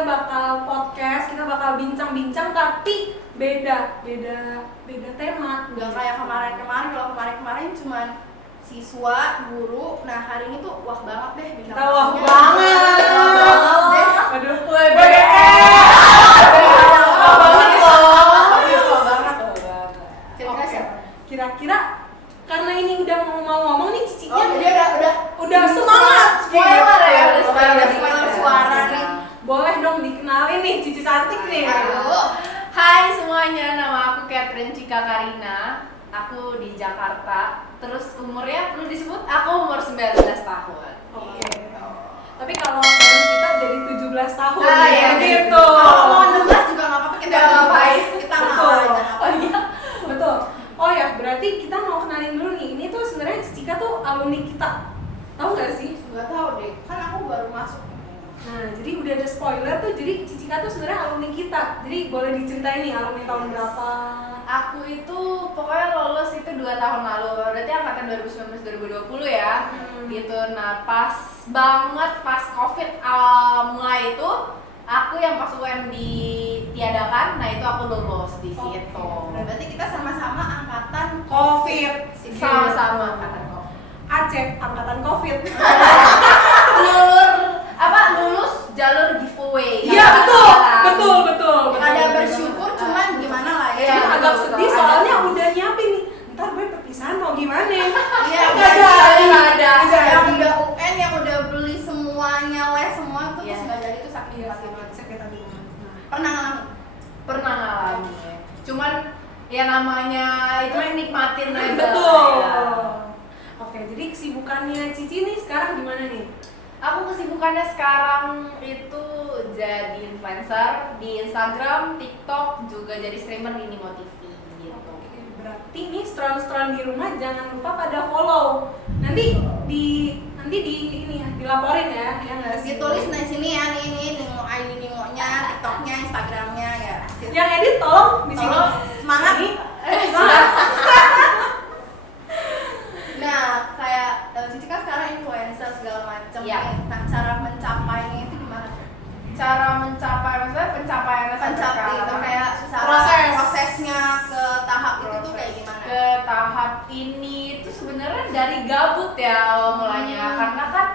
kita bakal podcast, kita bakal bincang-bincang tapi beda tema. Nggak kayak kemarin-kemarin, kalau kemarin cuman siswa, guru. Nah hari ini tuh wah banget deh bintang Kita wah tamunya. banget. Wah banget deh. Aduh, Kira-kira siapa? Kira-kira karena ini udah mau ngomong nih cicinya. Oh dia udah semangat. spoiler ya, Gitu. udah spoiler suara nih. Boleh dong dikenalin nih Cici cantik nih. Aduh. Hai semuanya, nama aku Catherine Cika Karina. Aku di Jakarta. Terus umurnya perlu disebut, aku umur 19 tahun. Oke. Tapi kalau bareng kita jadi 17 tahun Iya, gitu. Kalau mau 16 juga nggak apa-apa, kita Nggak ngapain. kita ngalah aja. Oh iya. Betul. Oh ya, berarti kita mau kenalin dulu nih. Ini tuh sebenarnya Cicika tuh alumni kita. Tahu nggak sih? Nggak tahu deh, kan aku baru masuk. Nah, jadi udah ada spoiler tuh. Jadi Cicika tuh sebenarnya alumni kita. Jadi boleh diceritain nih alumni tahun berapa? Aku itu pokoknya lolos itu 2 tahun lalu. Berarti angkatan 2019-2020 ya. Gitu. Nah, pas banget pas Covid mulai itu aku yang pas UN ditiadakan. Nah, itu aku lulus di situ. Berarti kita sama-sama angkatan Covid. Sama-sama angkatan Covid. Aceh angkatan Covid. Lulus jalur giveaway. Iya, betul. Ada bersyukur, cuman gimana lah ya. Iya, Cuma agak betul, sedih betul. soalnya Ada. udah nyiapin nih. Ntar gue perpisahan mau gimana? Iya, Nggak ada. yang udah UN, yang udah beli semuanya, les semua tuh Iya. terus nggak jadi itu sakit Iya, hati banget. sakit hati banget. Nah, Pernah ngalamin? Pernah ngalamin. Cuman ya namanya itu nikmatin aja. betul. Ya. Oke, jadi kesibukannya Cici nih sekarang gimana nih? Aku kesibukannya sekarang itu jadi influencer di Instagram, TikTok, juga jadi streamer di Nimo TV gitu. Oke, berarti nih stron-stron di rumah jangan lupa pada follow. Nanti di ini ya, dilaporin ya nggak sih? Ditulis di sini ya, nih Nimo-nya, TikToknya, Instagramnya ya. Yang edit tolong di sini. Tolong, semangat. Ini, Semangat. Nah, kayak Cici kan sekarang influencer segala macam. Iya. Nah, cara mencapainya itu gimana? Cara mencapai, maksudnya pencapaiannya sampai Pencapaian itu sekarang. kayak prosesnya ke tahap itu tuh kayak gimana? Ke tahap ini itu sebenarnya dari gabut ya awal mulanya, karena kan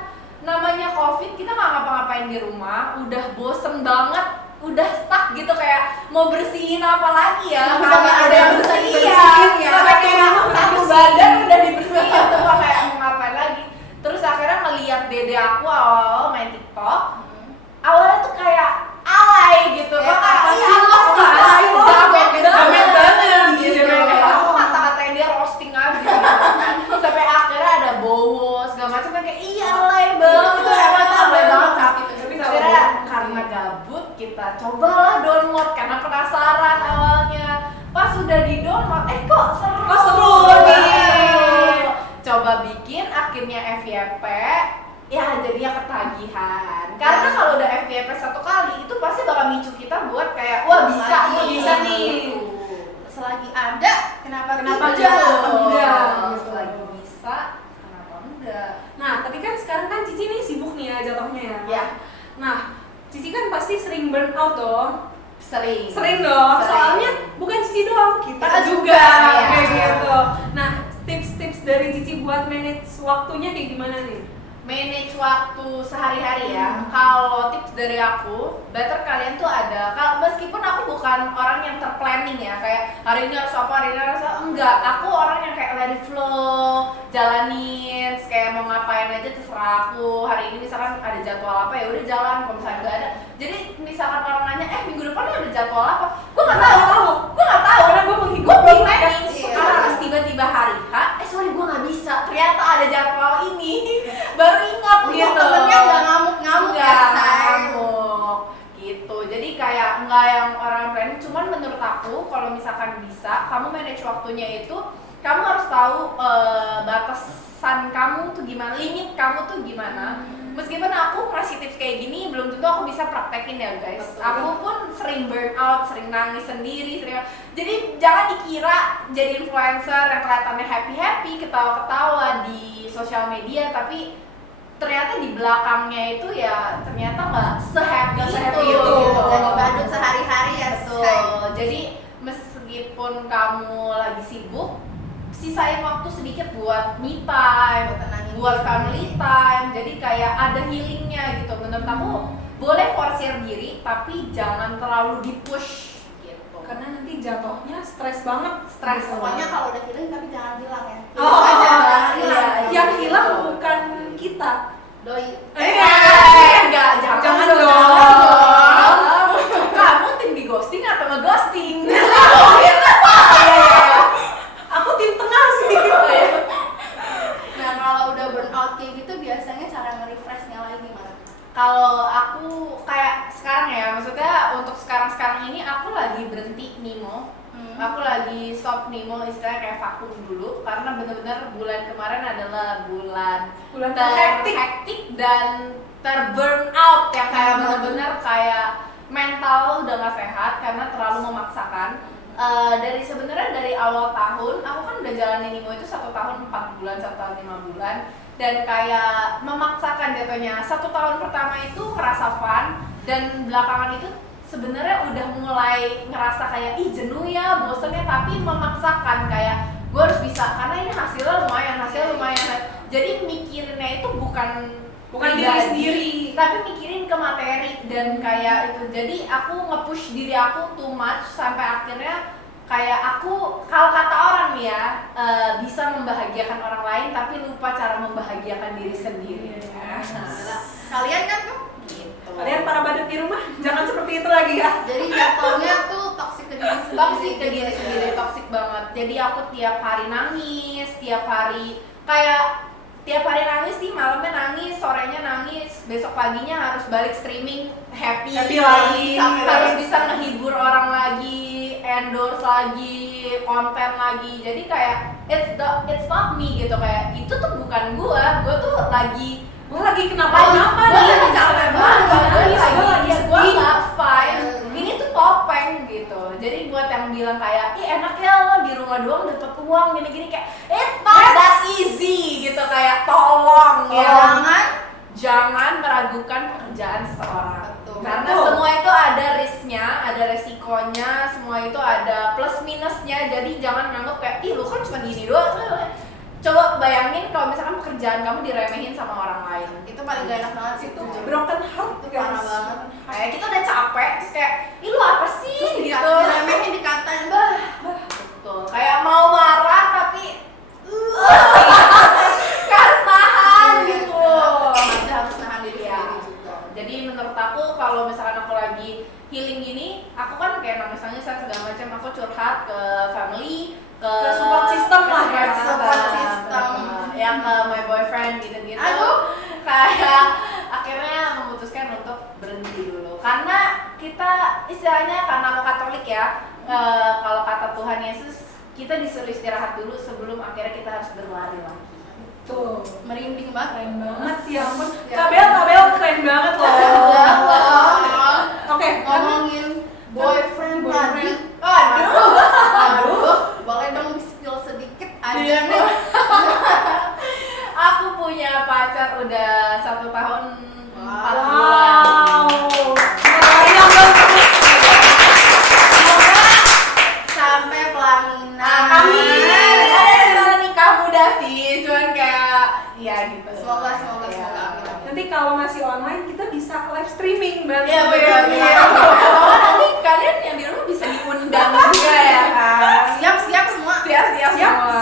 namanya COVID kita nggak ngapa-ngapain di rumah, udah bosen banget, udah stuck gitu kayak mau bersihin apa lagi ya, Udah nggak ada yang bisa dibersihin ya. sampai kayak satu badan udah dibersihin tuh kayak mau ngapain lagi. Terus akhirnya ngeliat dede aku awal main TikTok, awalnya tuh kayak alay gitu, Kayak kayak apa iya sih, lo lo kan ngapain, lo jamet jamet banget, gitu. jamet Kayak banget. aku kata-katain dia roasting aja gitu. Sampai akhirnya ada bowo segala macam kayak iya alay banget, itu emang tuh alay banget saat itu. Tapi Tapi nggak akhirnya bohong. karena gabut kita cobalah download karena penasaran awalnya. Pas udah di download, kok seru. Kok seru nih. Coba bikin akhirnya FYP, ya jadinya ketagihan. Karena kalau udah FYP satu kali itu pasti bakal micu kita buat kayak wah bisa Lagi. nih, bisa nih. Selagi ada, kenapa Kenapa tidak? enggak? Selagi bisa, kenapa enggak? Nah, tapi kan sekarang kan Cici nih sibuk nih ya jatuhnya ya. Ya, Nah, Cici kan pasti sering burn out dong. sering. Sering dong. Sering. Soalnya bukan Cici doang, kita Kita juga juga, kayak iya. gitu. Nah, tips-tips dari Cici buat manage waktunya kayak gimana nih? Manage waktu sehari-hari ya. Kalau tips dari aku, better kalian tuh ada. Kalau meskipun aku bukan orang yang terplanning ya, kayak hari ini harus apa, hari ini harus apa. Enggak, aku orang yang kayak let it flow, jalanin, kayak mau ngapain aja terserah aku. Hari ini misalkan ada jadwal apa ya udah jalan. Kalau misalnya nggak ada, jadi misalkan orang nanya, minggu depan ada jadwal apa? Gue nggak tahu. Gue nggak tahu. Karena gue Gue menghidupi planning. Iya. Sekarang pas tiba-tiba hari H, sorry gue nggak bisa. Ternyata ada jadwal ini. Baru ingat Untuk gitu. temennya nggak ngamuk-ngamuk ya, Nggak say. ngamuk gitu. Jadi kayak nggak yang orang planning. Cuman menurut aku kalau misalkan bisa, kamu manage waktunya itu, kamu harus tahu batasan kamu tuh gimana, limit kamu tuh gimana. Meskipun aku ngasih tips kayak gini, belum tentu aku bisa praktekin ya guys. Betul. Aku pun sering burn out, sering nangis sendiri, jadi jangan dikira jadi influencer yang kelihatannya happy-happy, ketawa-ketawa di sosial media, tapi ternyata di belakangnya itu ya ternyata nggak sehappy Nggak itu. itu. Jadi badut sehari-hari ya. Betul. Jadi meskipun kamu lagi sibuk, sisain waktu sedikit buat me time, Buat tenangin buat diri. family time. Jadi kayak ada healingnya gitu. Menurut aku boleh forsir diri, tapi jangan terlalu di-push gitu. Karena nanti jatuhnya stres banget. Stres. Pokoknya kalau udah hilang tapi jangan hilang ya. Oh, Aja, jangan iya, hilang. iya. Yang hilang Betul. bukan kita. Doi. Enggak, jangan, Jangan dong. dong. Kamu tim di ghosting atau nge-ghosting? Aku tim tengah sih. Nah kalau udah burn out kayak gitu biasanya cara nge-refreshnya lagi gimana? Kalau aku kayak sekarang ya, maksudnya untuk sekarang ini aku lagi berhenti Nimo. Aku lagi stop Nimo, istilahnya kayak vakum dulu karena bener-bener bulan kemarin adalah bulan terhektik dan terburn out yang kayak bener-bener kayak mental udah gak sehat karena terlalu memaksakan. Sebenarnya dari awal tahun aku kan udah jalanin Nimo itu 1 tahun 4 bulan, 1 tahun 5 bulan dan kayak memaksakan jatuhnya. 1 tahun pertama itu ngerasa fun dan belakangan itu sebenarnya udah mulai ngerasa kayak ih jenuh ya, bosennya, tapi memaksakan kayak gue harus bisa karena ini hasilnya lumayan. Jadi mikirinnya itu bukan Bukan diri pribadi, sendiri. tapi mikirin ke materi dan kayak itu. Jadi aku nge-push diri aku too much sampai akhirnya kayak aku, kalau kata orang nih ya, bisa membahagiakan orang lain tapi lupa cara membahagiakan diri sendiri. Gila. Kalian kan tuh Gitu. Kalian para badut di rumah jangan seperti itu lagi ya. jadi jatuhnya tuh toksik ke diri sendiri. Toksik ke diri sendiri, toksik banget. Jadi aku tiap hari nangis, tiap hari nangis sih, malamnya nangis, sorenya nangis, besok paginya harus balik streaming happy lagi. harus bisa ngehibur orang lagi, endorse lagi, konten lagi. Jadi kayak it's not me gitu, kayak itu tuh bukan gua tuh lagi Gue lagi kenapa-napa Gua nih. lagi capek banget, Gue lagi gua sedih. nggak fine. Ini tuh topeng gitu. Jadi buat yang bilang kayak, ih enak ya lo di rumah doang dapet uang gini-gini, kayak it's not that easy gitu. Kayak tolong ya, jangan meragukan pekerjaan seseorang. Betul. Karena Betul. semua itu ada risknya, ada resikonya, semua itu ada plus minusnya. Jadi jangan nganggep kayak, ih lu kan cuma gini doang. Coba bayangin kalau misalkan pekerjaan kamu diremehin sama orang lain. Itu paling gak enak banget sih Itu jujur. broken heart Itu guys. parah banget. Kayak kita udah capek, terus kayak, ih lu apa sih? Terus gitu. diremehin, dikatain, bah. Betul. Kayak mau marah tapi harus tahan gitu. Kita harus nahan diri Iya. sendiri juga. Jadi menurut aku kalau misalkan aku lagi healing gini, aku kan kayak nangis-nangis segala macam, aku curhat ke family, ke support system lah, ke kayak support system. yang ke my boyfriend gitu-gitu. Aduh. Kayak akhirnya memutuskan untuk berhenti dulu karena kita istilahnya karena aku Katolik ya, kalau kata Tuhan Yesus kita disuruh istirahat dulu sebelum akhirnya kita harus berlari lagi. Tuh. Merinding banget. Keren banget ya ampun. Ya. Kabel keren banget loh. Oke, Ngomongin boyfriend tadi. Aduh. Boleh dong di-spill sedikit aja Iya, nih. Aku punya pacar udah 1 tahun 4 bulan. wow. Yang terus. Sampai pelaminan. Amin. Ada nikah muda sih, cuman kayak ya gitu. Semoga Ya. amin. Nanti kalau masih online kita bisa live streaming berarti. Iya betul. Oh, nanti kalian yang di rumah bisa diundang juga ya kan. Siap semua. Siap Siap, semua.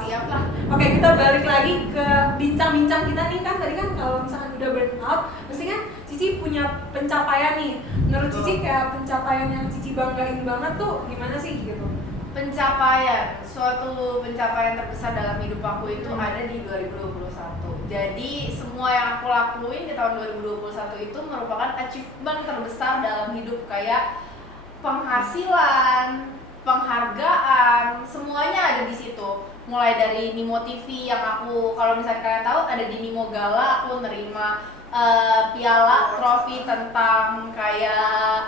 Siap lah. Oke, kita balik lagi ke bincang-bincang kita nih kan. Tadi kan kalau misalkan udah burn out, pasti kan Cici punya pencapaian nih. Menurut Cici kayak pencapaian yang Cici banggain banget tuh gimana sih gitu? Suatu pencapaian terbesar dalam hidup aku itu ada di 2021. Jadi semua yang aku lakuin di tahun 2021 itu merupakan achievement terbesar dalam hidup, kayak penghasilan, penghargaan, semuanya ada di situ. Mulai dari Nimo TV yang aku, kalau misalnya kalian tahu, ada di Nimo Gala, aku nerima piala trofi tentang kayak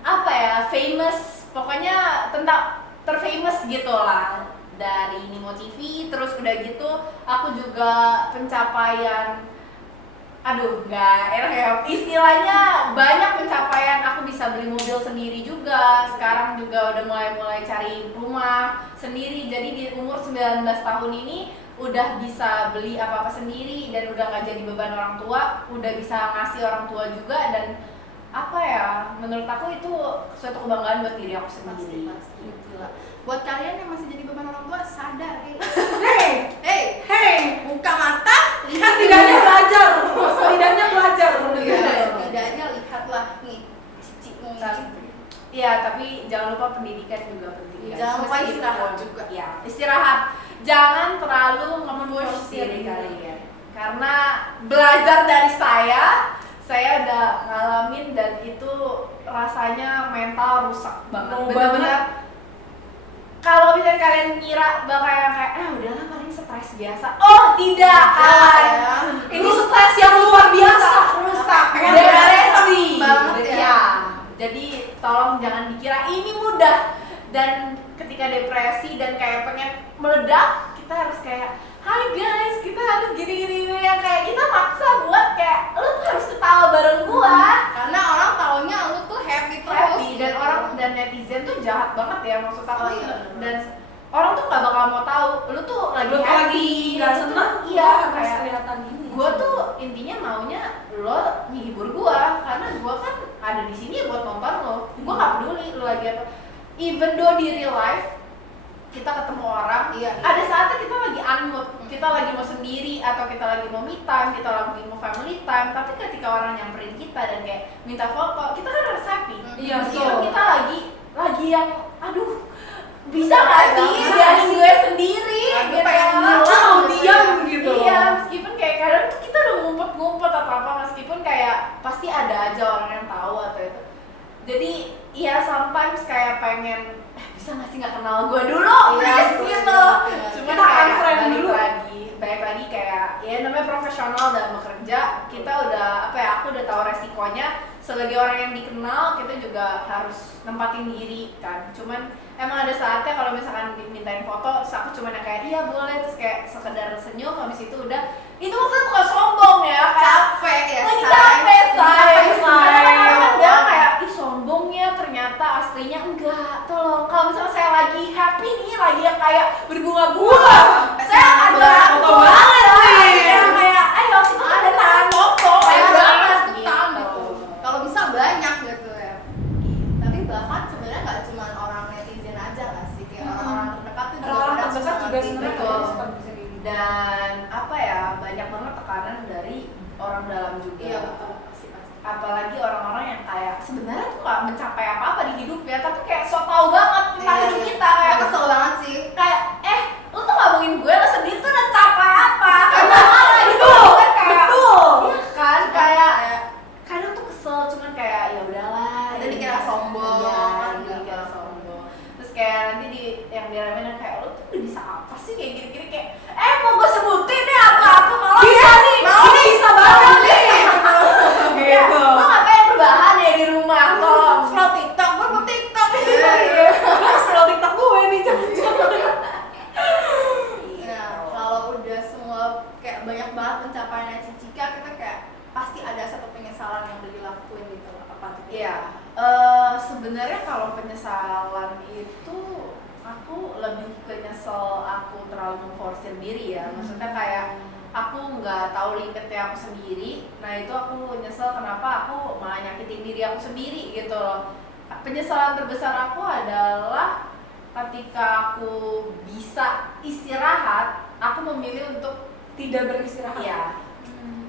apa ya, famous, pokoknya tentang terfamous gitu lah dari Nimo TV. Terus udah gitu aku juga pencapaian aduh nggak enak ya, istilahnya banyak pencapaian. Aku bisa beli mobil sendiri juga, sekarang juga udah mulai cari rumah sendiri. Jadi di umur 19 tahun ini udah bisa beli apa-apa sendiri dan udah nggak jadi beban orang tua, udah bisa ngasih orang tua juga. Dan apa ya, menurut aku itu suatu kebanggaan buat diri aku sendiri. Pasti. Gila. Buat kalian yang masih jadi beban orang tua, sadar. Hey, Buka mata, lihat setidaknya belajar, setidaknya belajar. Setidaknya lihatlah nih cicimu. Iya, tapi jangan lupa pendidikan juga penting. Jangan lupa istirahat juga. Iya, istirahat. Jangan terlalu nge-push diri kalian. Karena belajar dari saya udah ngalamin dan itu rasanya mental rusak banget. Bener-bener. Kalau misalnya kalian ngira bakal yang kayak, udahlah paling stres biasa. Oh tidak, Ini stres yang luar biasa. rusak, depresi banget ya. Jadi tolong jangan dikira ini mudah. Dan ketika depresi dan kayak pengen meledak, kita harus kayak, hai guys, kita harus gini-gini yang kayak kita maksa buat kayak lu tuh harus ketawa bareng gua. Karena orang taunya lu tuh happy terus. Dan orang dan netizen tuh jahat banget ya, maksud aku. Oh, iya. Dan orang tuh gak bakal mau tahu lu tuh lagi Lu happy, lagi nggak lu tuh- seneng, iya, harus kayak kelihatan ini. gue tuh intinya maunya lo menghibur gue, karena gue kan ada di sini buat nonton lo. Gue nggak peduli lo lagi apa. Even though di real life kita ketemu orang, Iya. ada saatnya kita lagi unmood, kita lagi mau sendiri atau kita lagi mau me time, kita lagi mau family time. Tapi ketika orang nyamperin kita dan kayak minta foto, kita kan harus happy. Iya, Meskipun betul. kita lagi yang aduh bisa nggak sih biarin gue sendiri Aduh, gitu. pengen diam gitu. Iya, meskipun kayak kadang tuh kita udah ngumpet-ngumpet atau apa, meskipun kayak pasti ada aja orang yang tahu atau itu. Jadi iya, sometimes kayak pengen bisa nggak sih nggak kenal gue dulu, Iya, please betul, gitu. betul. Cuman Kita kayak unfriend dulu. balik lagi kayak ya namanya profesional dalam bekerja. Kita udah apa ya, aku udah tahu resikonya. Sebagai orang yang dikenal, kita juga harus nempatin diri kan. Cuman emang ada saatnya kalau misalkan dimintain foto, terus aku cuman yang kayak iya boleh, terus kayak sekedar senyum, habis itu udah. Itu maksudnya bukan sombong ya, kayak Capek ya, lagi say. capek, say. Capek, say. Karena kan bilang kayak ih sombongnya, ternyata aslinya enggak. Tolong, kalau misalnya saya lagi happy nih, lagi yang kayak berbunga-bunga, saya ada foto banget nih. yang kayak ayo kita ada tahan foto, Kayak banget banget ikutan gitu. Kalau bisa banyak gitu ya. Tapi bahkan sebenarnya nggak cuma orang netizen aja nggak sih, kayak orang-orang terdekat tuh juga Orang-orang pada terdekat juga semangat sebenarnya gitu. Betul. suka bisa kayak gitu. dan apa ya, banyak banget tekanan dari orang dalam juga. Iya betul, pasti. Apalagi orang-orang yang kayak sebenarnya tuh gak mencapai apa-apa di hidupnya, tapi kayak so tau banget tentang hidup kita, kayak Iya, kesel banget sih. kayak lu tuh ngomongin gue, lo sendiri tuh udah capai apa karena gitu kan, kayak Betul. iya kan, kayak kadang tuh kesel, cuman kayak ya udahlah, Nanti dikira sombong, ya, kan, dikira gitu. sombong. Terus kayak nanti di yang diramein kayak lo tuh udah bisa apa sih kayak gini-gini, kayak mau gue sebutin nih apa malah Bisa nih, ini bisa banget nih. ya, Gitu. lo ngapain berbahan ya di rumah, tolong. Scroll TikTok, gue mau TikTok. Scroll TikTok gue nih jangan-jangan. Nah, kalau udah semua kayak banyak banget pencapaiannya Cicika, kita kayak pasti ada satu penyesalan yang udah dilakuin gitu. Apa tuh? Iya, sebenarnya kalau penyesalan itu aku lebih ke nyesel aku terlalu memforsir diri ya. Maksudnya kayak aku nggak tahu limitnya aku sendiri. Nah itu aku nyesel kenapa aku malah nyakitin diri aku sendiri gitu loh. Penyesalan terbesar aku adalah ketika aku bisa istirahat, aku memilih untuk Tidak beristirahat. iya.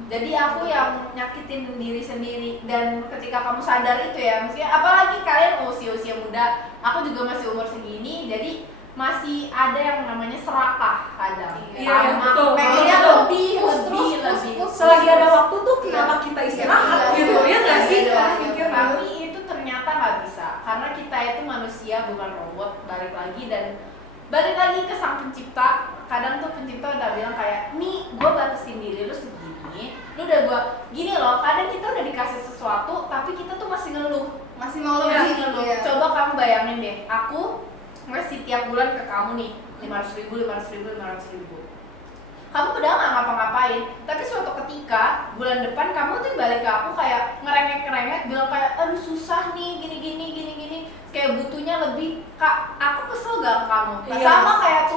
Jadi aku yang nyakitin diri sendiri. Dan ketika kamu sadar itu ya, maksudnya apalagi kalian usia-usia muda, aku juga masih umur segini, jadi masih ada yang namanya serakah kadang. Iya, iya, betul. Pengennya Betul. lebih. Selagi ada waktu tuh kenapa kita istirahat Iya, gitu ya nggak sih? iya, Mikir gitu. Tapi itu ternyata nggak bisa, karena kita itu manusia bukan robot. Balik lagi ke sang pencipta. Kadang tuh pencipta udah bilang kayak, nih gue batasin diri lu segini, lu udah gue gini loh. Kadang kita udah dikasih sesuatu tapi kita tuh masih ngeluh, Masih mau masih lebih ngeluh. iya. Coba kamu bayangin deh, aku ngasih tiap bulan ke kamu nih 500.000. kamu udah nggak ngapa-ngapain, tapi suatu ketika bulan depan kamu tuh balik ke aku kayak ngerengek bilang kayak aduh susah nih gini, kayak butuhnya lebih. Kak, aku kesel gak ke kamu? Sama kayak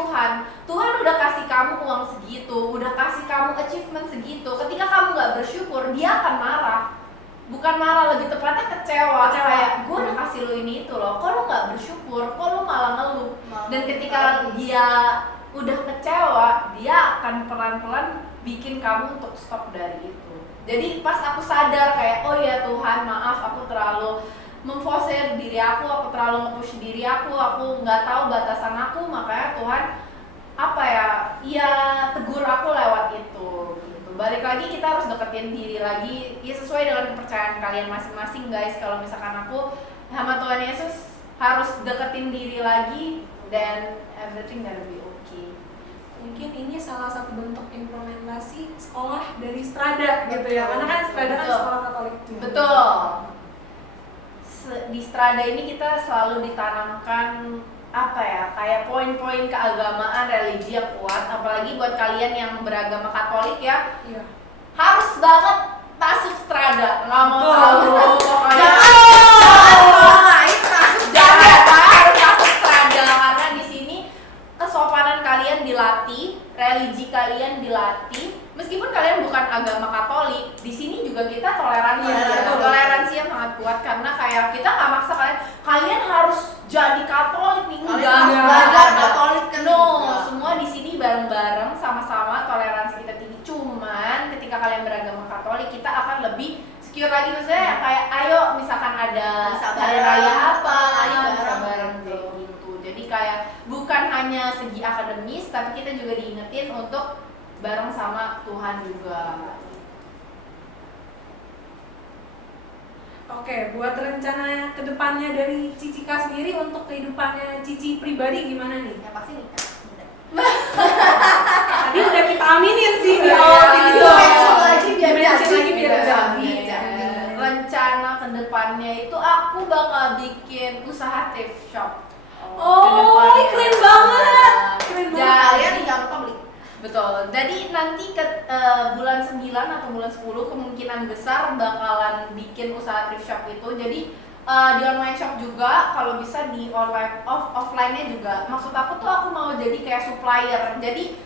Tuhan udah kasih kamu uang segitu, udah kasih kamu achievement segitu, ketika kamu nggak bersyukur dia akan marah. Bukan marah, lebih tepatnya kecewa. Kayak gue udah kasih lo ini itu loh, kok lo nggak bersyukur, kok lo malah ngeluh. Dan ketika dia udah kecewa, dia akan pelan-pelan bikin kamu untuk stop dari itu. Jadi pas aku sadar kayak oh ya Tuhan maaf, aku terlalu memforsir diri aku terlalu nge-push diri aku nggak tahu batasan aku, makanya Tuhan ya tegur aku lewat itu gitu. Balik lagi kita harus deketin diri lagi ya sesuai dengan kepercayaan kalian masing-masing guys. Kalau misalkan aku sama Tuhan Yesus harus deketin diri lagi dan everything gonna be okay. Mungkin ini salah satu bentuk implementasi sekolah dari Strada gitu ya, karena kan Strada kan sekolah Katolik juga. Betul. Di Strada ini kita selalu ditanamkan kayak poin-poin keagamaan religi yang kuat, apalagi buat kalian yang beragama Katolik ya. Iya. Harus banget masuk Strada, nggak mau tahu pokoknya. Harus masuk Strada karena di sini kesopanan kalian dilatih, religi kalian dilatih. Meskipun kalian bukan agama Katolik, di sini juga kita toleransi, toleransi yang sangat kuat karena kayak kita nggak maksa kalian harus jadi Katolik nih, belajar Katolik kan. Semua di sini bareng-bareng sama-sama toleransi kita tinggi. Cuman ketika kalian beragama Katolik, kita akan lebih secure lagi, maksudnya kayak ayo misalkan ada hari raya apa, ayo bisa bareng gitu. Jadi kayak bukan hanya segi akademis, tapi kita juga diingetin untuk bareng sama Tuhan juga. Oke, buat rencana kedepannya dari Cici Kak sendiri untuk kehidupannya Cici pribadi gimana nih? Ya pasti nikah. Tadi udah kita aminin sih di Iya, awal video. lagi biar Dimention lagi biar jadi. jadi. Rencana kedepannya itu aku bakal bikin usaha thrift shop. Oh, Kedepannya. keren banget. Keren banget. Kalian jangan lupa beli. Betul. Jadi nanti ke bulan 9 atau bulan 10 kemungkinan besar bakalan bikin usaha thrift shop itu. Jadi di online shop juga, kalau bisa di online offline-nya juga. Maksud aku tuh aku mau jadi kayak supplier. Jadi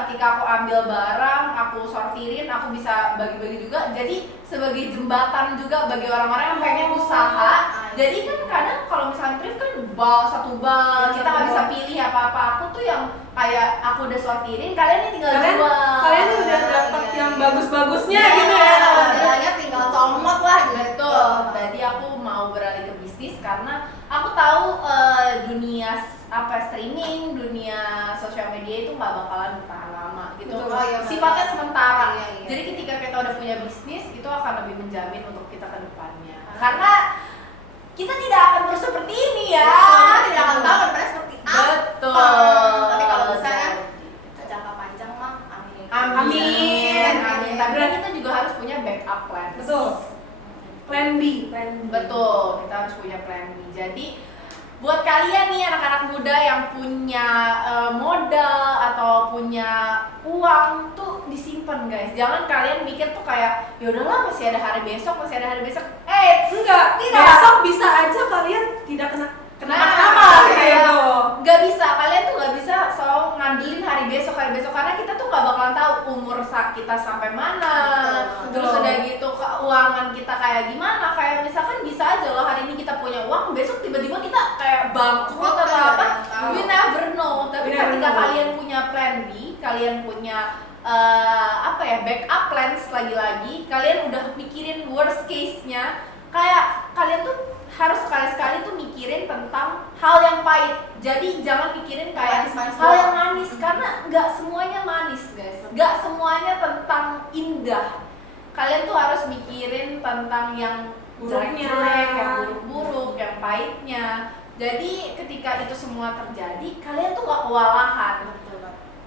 ketika aku ambil barang, aku sortirin, aku bisa bagi-bagi juga. Jadi sebagai jembatan juga bagi orang-orang yang pengen usaha. Jadi kan kadang kalau misalnya thrift kan satu bal, kita nggak bisa pilih apa-apa. Aku tuh yang kayak aku udah sortirin, kalian ini tinggal jual. Kalian udah dapat yang bagus-bagusnya Iya, gitu ya. Bilangnya tinggal colmot lah gitu. Betul. Jadi aku mau beralih ke bisnis karena aku tahu dunia streaming, dunia sosial media itu nggak bakalan bertahan lama gitu. Betul. Oh, iya, Sifatnya sementara. Iya. Jadi ketika kita udah punya bisnis, itu akan lebih menjamin untuk kita ke depannya. Karena kita tidak akan terus seperti ini ya. Kita tidak akan tahu depannya seperti apa. Betul. Tapi kalau bisa ya jangka panjang mah amin. Amin. Tapi kan kita juga harus punya backup plan. Betul. Plan B. Betul, kita harus punya plan B. Jadi buat kalian nih anak-anak muda yang punya modal atau punya uang tuh disimpan guys. Jangan kalian mikir tuh kayak ya udahlah masih ada hari besok. Enggak. Tidak. Besok bisa aja kalian tidak kena Kenapa? kayak gitu. Gak bisa, kalian tuh gak bisa selalu ngandelin hari besok karena kita tuh gak bakalan tahu umur kita sampai mana. Betul. Terus udah gitu keuangan kita kayak gimana. Kayak misalkan bisa aja loh hari ini kita punya uang, besok tiba-tiba kita kayak bangkrut atau apa. We never know. Tapi ketika kalian punya plan B, kalian punya backup plans lagi-lagi, kalian udah mikirin worst case-nya. Kayak kalian tuh harus sekali-sekali tuh mikirin tentang hal yang pahit. Jadi jangan mikirin kayak Manis-manis hal yang doang. manis karena nggak semuanya manis guys. Nggak semuanya tentang indah. Kalian tuh harus mikirin tentang yang Buruknya. jelek-jelek, yang buruk-buruk, yang pahitnya. Jadi ketika itu semua terjadi, kalian tuh nggak kewalahan.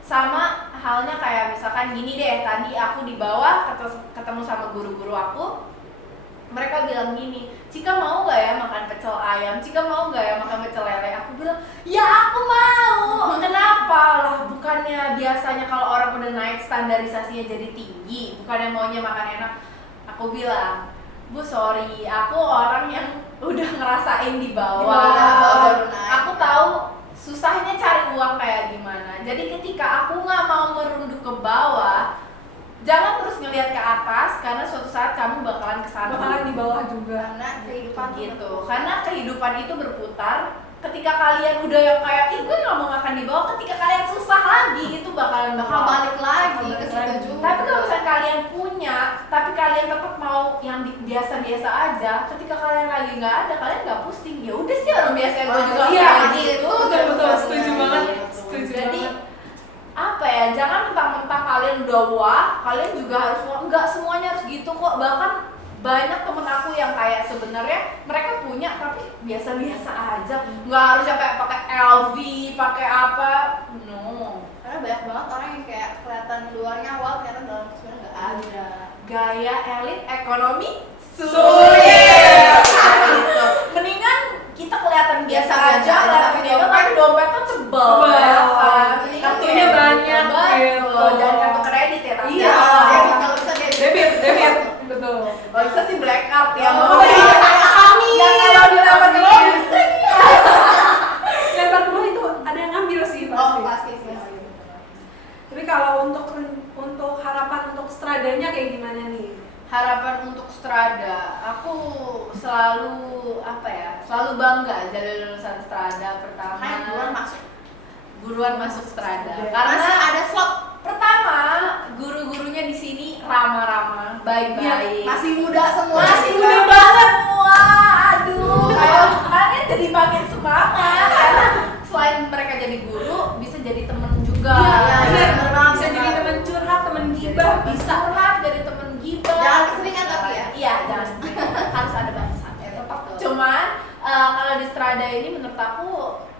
Sama halnya kayak misalkan gini deh, tadi aku di bawah ketemu sama guru-guru aku. mereka bilang gini, Cika mau nggak ya makan pecel ayam, Cika mau nggak ya makan pecel lele. Aku bilang ya aku mau. Kenapa lah, bukannya biasanya kalau orang udah naik standarisasinya jadi tinggi, bukannya maunya makan enak. Aku bilang, Bu sorry, aku orang yang udah ngerasain di bawah. baru naik. Aku tahu susahnya cari uang kayak gimana. Jadi ketika aku nggak mau merunduk ke bawah, jangan terus ngelihat ke atas karena suatu saat kamu bakalan kesana. Bakalan di bawah juga. Karena kehidupan Gitu. Karena kehidupan itu berputar. Ketika kalian udah yang kayak, ih gue nggak mau makan di bawah, ketika kalian susah lagi itu bakalan bakal balik lagi bakal ke balik situ lagi. juga. Tapi kalau misalnya kalian punya, tapi kalian tetap mau yang biasa-biasa aja, ketika kalian lagi nggak ada, kalian nggak pusing. Ya udah sih orang biasa gue juga Iya, kayak gitu. gitu. Betul, setuju Gitu. banget. Setuju Jadi banget. apa ya, jangan mentang-mentang kalian udah wah, kalian juga harus wah. Enggak semuanya harus gitu kok. Bahkan banyak temen aku yang kayak sebenarnya mereka punya tapi biasa-biasa aja, nggak harus yang kayak pakai LV, pakai apa, no. Karena banyak banget orang yang kayak kelihatan luarnya wow, ternyata dalam sebenarnya nggak ada. Gaya elit ekonomi Sulit. Gitu. Mendingan kita kelihatan biasa Biasa aja, aja, kelihatan tapi biasa, tapi dompetnya tebel, Tebel. ya kan? Kartunya banyak, gitu. betul. Jangan kartu kredit ya, tapi Iya. Debit, kalau bisa Debit. Betul. kalau bisa sih black card ya. Oh, iya. Amin. Yang kalau dilempar ke bawah, Lempar ke bawah itu ada yang ngambil sih pasti. Oh pasti sih. Tapi kalau untuk harapan untuk stradanya kayak gimana nih? harapan untuk Strada, aku selalu selalu bangga jadi lulusan Strada pertama. Makanya buruan masuk Strada. Iya. Karena Masih ada slot. pertama guru-gurunya di sini ramah-ramah, baik-baik. Masih muda semua. Masih muda banget semua. Aduh, kayak kalian jadi makin semangat. Karena selain mereka jadi guru, bisa jadi temen juga. Iya, Bener, bener. bisa jadi teman curhat, teman gibah, bisa. curhat, jadi temen gibah. Jangan keseringan tapi ya. Iya, jangan keseringan. Harus ada batasan. Ya, tetap tuh. Cuman kalau di Strada ini menurut aku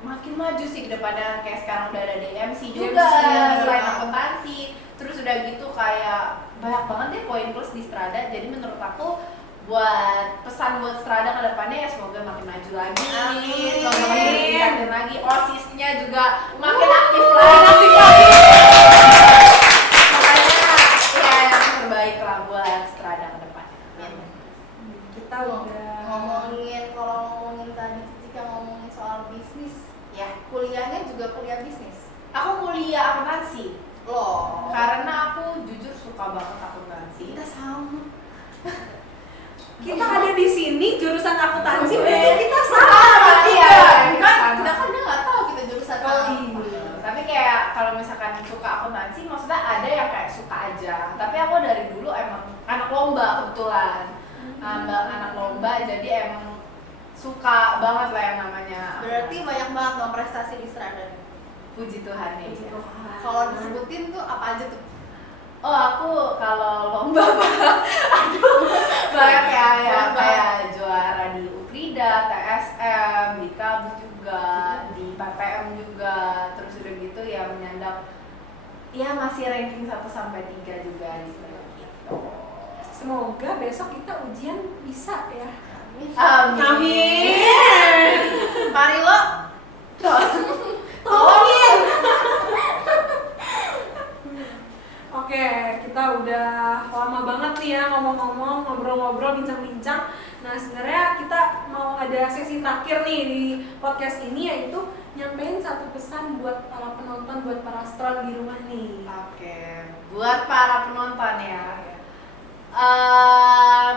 makin maju sih ke depannya. Kayak sekarang udah ada DMC juga, DMC, ya, selain bener. akuntansi. Terus udah gitu kayak banyak banget deh poin plus di Strada. Jadi menurut aku buat pesan buat Strada ke depannya ya semoga makin maju lagi. Amin. Semoga makin ditingkatin lagi. OSIS-nya juga makin aktif lagi. Makanya ya yang terbaik lah buat Strada ke depannya. Kita udah Kalau ngomongin tadi Cika ngomongin soal bisnis, Ya, kuliahnya juga kuliah bisnis. aku kuliah akuntansi. Loh. Karena aku jujur suka banget akuntansi. Kita sama. kita ada di sini jurusan akuntansi, Iya. berarti kita sama. Iya, Kan sama. kita kan dia nggak tahu kita jurusan Oh, apa. iya. Tapi kayak kalau misalkan suka akuntansi, maksudnya ada yang kayak suka aja. Tapi aku dari dulu emang anak lomba kebetulan. Anak lomba, jadi emang suka banget lah yang namanya. Berarti banyak banget dong prestasi di Strada. Puji Tuhan ya. Puji Tuhan. Kalau disebutin tuh apa aja tuh? Oh aku kalau lomba banyak ya kayak juara di Ukrida, TSM, di KAB juga, di PTM juga, terus udah gitu ya menyandang ya masih ranking 1 sampai 3 juga di sana gitu. Semoga besok kita ujian bisa ya. Amin. Mari lo. Tolongin. Oke, kita udah lama banget nih ya ngomong-ngomong, ngobrol-ngobrol, bincang-bincang. Nah, sebenarnya kita mau ada sesi terakhir nih di podcast ini, yaitu nyampein satu pesan buat para penonton, buat para stron di rumah nih. Oke, buat para penonton ya.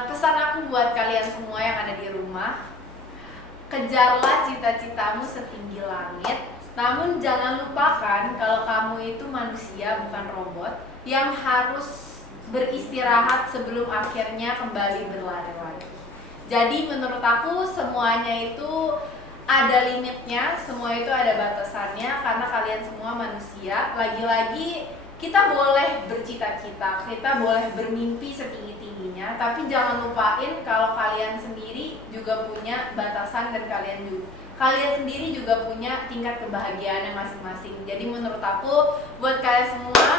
Pesan aku buat kalian semua yang ada di rumah, kejarlah cita-citamu setinggi langit. Namun jangan lupakan kalau kamu itu manusia bukan robot yang harus beristirahat sebelum akhirnya kembali berlari lagi. Jadi menurut aku semuanya itu ada limitnya, semua itu ada batasannya karena kalian semua manusia. Lagi-lagi kita boleh bercita-cita, kita boleh bermimpi setinggi-tingginya, tapi jangan lupain kalau kalian sendiri juga punya batasan dan kalian sendiri juga punya tingkat kebahagiaannya masing-masing. Jadi menurut aku buat kalian semua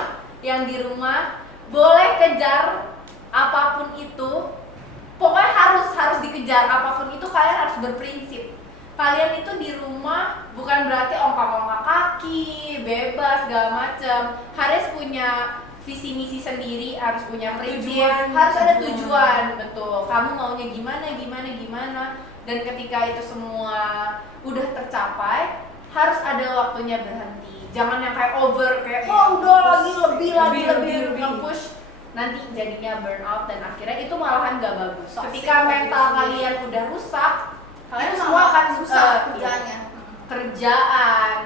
yang di rumah boleh kejar apapun itu, pokoknya berprinsip. Kalian itu di rumah bukan berarti ongkak-ongkak kaki, bebas segala macam. Harus punya visi misi sendiri, harus punya prinsip, harus ada tujuan, betul. Kamu maunya gimana. Dan ketika itu semua udah tercapai, harus ada waktunya berhenti. Jangan yang kayak over, kayak udah lebih nge-push. Nanti jadinya burnout dan akhirnya itu malahan gak bagus. Ketika mental kalian udah rusak, kalian Itu semua akan susah kerjanya. kerjaan,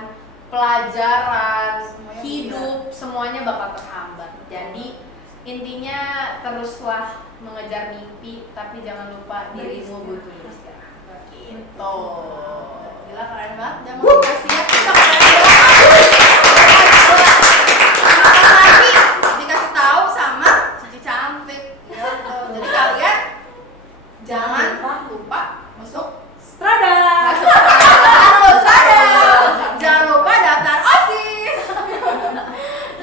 pelajaran, Semuanya hidup, semuanya bakal terhambat. Jadi intinya teruslah mengejar mimpi, tapi jangan lupa dirimu butuh istirahat. Gitu. Gila keren banget. Dan motivasinya kita keren lagi dikasih tahu sama Cici cantik. Gitu. Jadi kalian jangan lupa masuk Strada. harus ada. Jangan lupa daftar OSIS.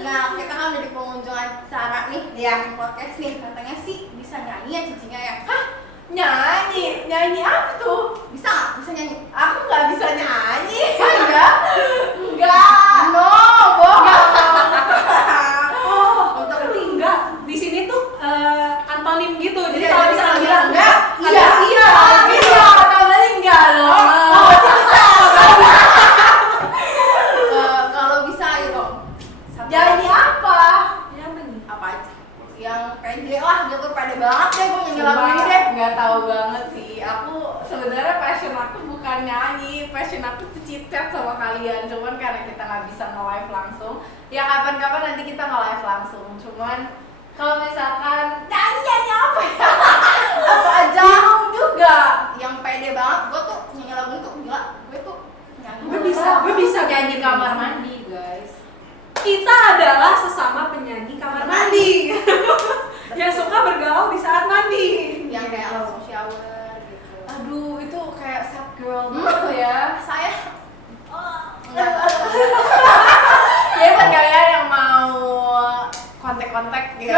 Nah, kita kan udah di pengunjung acara nih, yang podcast nih. Katanya sih bisa nyanyi ya Cicinya ya. Hah? Nyanyi apa tuh? Bisa nggak? Bisa nyanyi? Aku nggak bisa nyanyi. Enggak? Enggak. No, bohong. Untuk berarti enggak. Di sini tuh antonim gitu. Jadi Iya, kalau jadi misalnya kalau bilang bilang enggak, enggak, iya. Kalau tadi enggak loh. Kalau bisa ayo dong. Satu. Nyanyi apa? Ya apa nih? Apa aja? Yang pede lah, gitu pede banget deh gue nyanyi lagu ini deh. Nggak tahu banget sih. Aku sebenarnya passion aku bukan nyanyi, passion aku tuh chit-chat sama kalian. Cuman karena kita nggak bisa nge-live langsung, ya kapan-kapan nanti kita nge-live langsung. Cuman kalau misalkan nyanyi apa ya? Apa aja? Bingung juga. Yang pede banget, gue tuh nyanyi lagu ini tuh gila. Gue tuh nyanyi. Gue bisa Nyanyi kamar mandi, guys. Kita adalah sesama penyanyi kamar mandi yang suka bergaul di saat mandi. Yang kayak langsung shower gitu. Aduh, itu kayak sad girl gitu ya. Saya Ya buat kalian yang mau kontak-kontak gitu.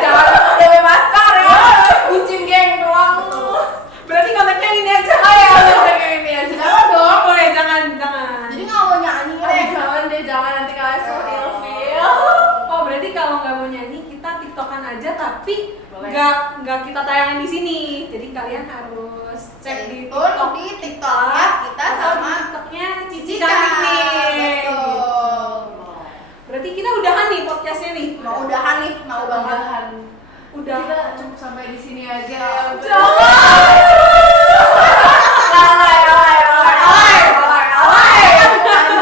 Jangan dewe pacar ya. Bucin geng doang. Berarti kontaknya ini aja. Oh ya, udah ini aja. Jangan dong. Oh ya, jangan. jadi nggak mau nyanyi deh. Jangan nanti kalian so ilfil. Oh, berarti kalau nggak mau nyanyi kita tiktokan aja, tapi Boleh. nggak kita tayangin di sini. Jadi kalian harus cek di Betul, di TikToknya kita atau di sama tiktoknya Cici Cika. Cantik nih. Betul. Berarti kita udahan nih podcastnya nih. Mau udahan nih, mau banget. Udah. Kita cukup sampai di sini aja.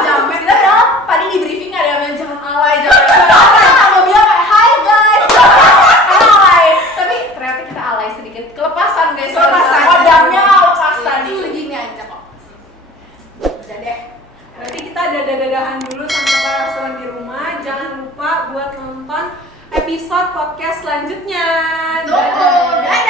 Jamnya Kita bilang tadi di briefing ada yang bilang jangan alay, jangan mau bilang kayak hi guys, alay. Tapi ternyata kita alay sedikit, kelepasan guys. Kelepasan. Kodamnya lepas tadi. segini aja kok. Udah deh. Berarti kita dadah-dadahan dulu sama para restoran di rumah. Jangan lupa buat nonton episode podcast selanjutnya. Tuh, dadah.